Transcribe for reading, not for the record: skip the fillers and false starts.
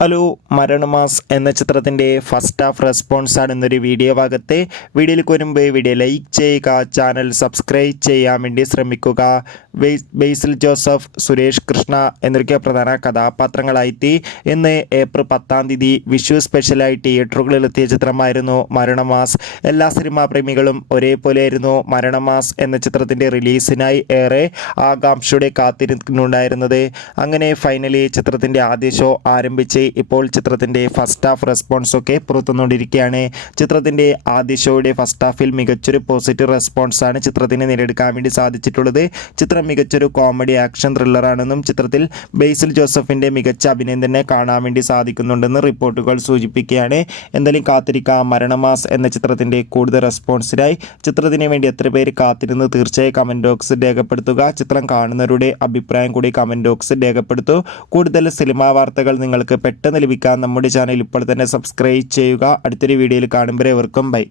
Hello Maranamass എന്ന ചിത്രത്തിൻ്റെ first half റെസ്പോൺസാണ് ഇന്നൊരു വീഡിയോ ഭാഗത്ത്. വീഡിയോയിലേക്ക് വരുമ്പോൾ വീഡിയോ ലൈക്ക് ചെയ്യുക, ചാനൽ സബ്സ്ക്രൈബ് ചെയ്യാൻ വേണ്ടി ശ്രമിക്കുക. ബേസിൽ ജോസഫ്, സുരേഷ് കൃഷ്ണ എന്നൊക്കെ പ്രധാന കഥാപാത്രങ്ങളായിട്ട് ഇന്ന് ഏപ്രിൽ 10 വിഷു സ്പെഷ്യലായി തിയേറ്ററുകളിലെത്തിയ ചിത്രമായിരുന്നു മരണമാസ്. എല്ലാ സിനിമാ പ്രേമികളും ഒരേപോലെയായിരുന്നു മരണമാസ് എന്ന ചിത്രത്തിൻ്റെ റിലീസിനായി ഏറെ ആകാംക്ഷയോടെ കാത്തിരിക്കുന്നുണ്ടായിരുന്നത്. അങ്ങനെ ഫൈനലി ചിത്രത്തിൻ്റെ ആദ്യ ഷോ ആരംഭിച്ച് ഇപ്പോൾ ചിത്രത്തിൻ്റെ ഫസ്റ്റ് ഹാഫ് റെസ്പോൺസൊക്കെ പുറത്തുകൊണ്ടിരിക്കുകയാണ്. ചിത്രത്തിൻ്റെ ആദ്യ ഷോയുടെ ഫസ്റ്റ് ഹാഫിൽ മികച്ചൊരു പോസിറ്റീവ് റെസ്പോൺസാണ് ചിത്രത്തിന് നേടിയെടുക്കാൻ വേണ്ടി സാധിച്ചിട്ടുള്ളത്. ചിത്രം മികച്ചൊരു കോമഡി ആക്ഷൻ ത്രില്ലറാണെന്നും ചിത്രത്തിൽ ബേസിൽ ജോസഫിൻ്റെ മികച്ച അഭിനയം തന്നെ കാണാൻ വേണ്ടി സാധിക്കുന്നുണ്ടെന്ന് റിപ്പോർട്ടുകൾ സൂചിപ്പിക്കുകയാണ്. എന്തായാലും കാത്തിരിക്കാം മരണമാസ് എന്ന ചിത്രത്തിൻ്റെ കൂടുതൽ റെസ്പോൺസിനായി. ചിത്രത്തിന് വേണ്ടി എത്ര പേര് കാത്തിരുന്ന് തീർച്ചയായും കമൻറ്റ് ബോക്സിൽ രേഖപ്പെടുത്തുക. ചിത്രം കാണുന്നവരുടെ അഭിപ്രായം കൂടി കമൻറ്റ് ബോക്സിൽ രേഖപ്പെടുത്തൂ. കൂടുതൽ സിനിമാ വാർത്തകൾ നിങ്ങൾക്ക് പെട്ടെന്ന് ലഭിക്കാൻ നമ്മുടെ ചാനൽ ഇപ്പോൾ തന്നെ സബ്സ്ക്രൈബ് ചെയ്യുക. അടുത്തൊരു വീഡിയോയിൽ കാണുമ്പോൾ ഏവർക്കും ബൈ.